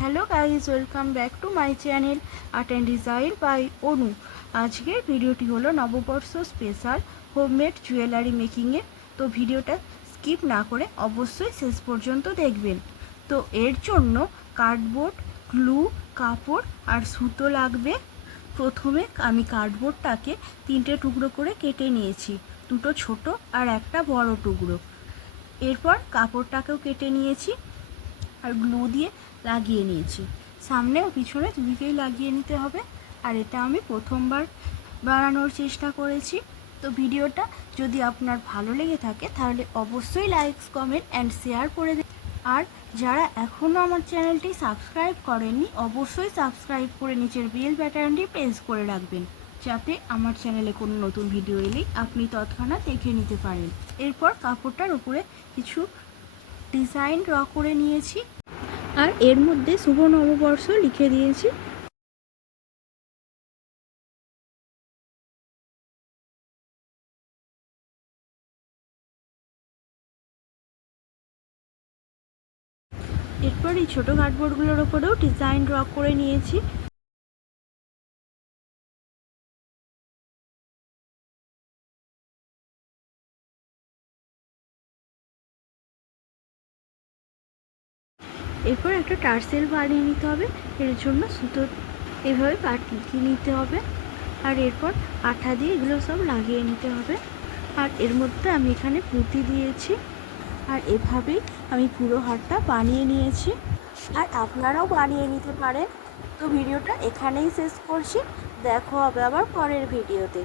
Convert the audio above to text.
Hello guys, welcome back to my channel art and design by Anu. আজকের ভিডিওটি হলো নববর্ষ স্পেশাল হোমমেড জুয়েলারি মেকিংয়ের। তো ভিডিওটা স্কিপ না করে অবশ্যই শেষ পর্যন্ত দেখবেন। তো এর জন্য কার্ডবোর্ড, গ্লু, কাপড় আর সুতো লাগবে। প্রথমে আমি কার্ডবোর্ডটাকে 3টে টুকরো করে কেটে নিয়েছি, 2টো ছোট আর একটা বড় টুকরো। এরপর কাপড়টাকেও কেটে নিয়েছি আর গ্লু দিয়ে লাগিয়ে নিয়েছি। সামনে ও পিছনে দুদিকেই লাগিয়ে নিতে হবে। আর এটা আমি প্রথমবার বানানোর চেষ্টা করেছি। তো ভিডিওটা যদি আপনার ভালো লেগে থাকে তাহলে অবশ্যই লাইক, কমেন্ট অ্যান্ড শেয়ার করে দিন। আর যারা এখনও আমার চ্যানেলটি সাবস্ক্রাইব করেননি অবশ্যই সাবস্ক্রাইব করে নিচের বেল বাটনটি প্রেস করে রাখবেন, যাতে আমার চ্যানেলে কোনো নতুন ভিডিও এলেই আপনি তৎক্ষণাৎ দেখে নিতে পারেন। এরপর কাপড়টার উপরে কিছু ডিজাইন ড্র করে নিয়েছি আর এর মধ্যে শুভ নববর্ষ লিখে দিয়েছি। এরপর এই ছোটো কার্ডবোর্ডগুলোর ওপরেও ডিজাইন ড্র করে নিয়েছি। এরপর একটা টার্সেল বানিয়ে নিতে হবে। এর জন্য সুতো এভাবে কাটিয়ে নিতে হবে আর এরপর আঠা দিয়ে এগুলো সব লাগিয়ে নিতে হবে। আর এর মধ্যে আমি এখানে পুঁতি দিয়েছি আর এভাবেই আমি পুরো হারটা বানিয়ে নিয়েছি। আর আপনারাও বানিয়ে নিতে পারেন। তো ভিডিওটা এখানেই শেষ করছি, দেখা হবে আবার পরের ভিডিওতে।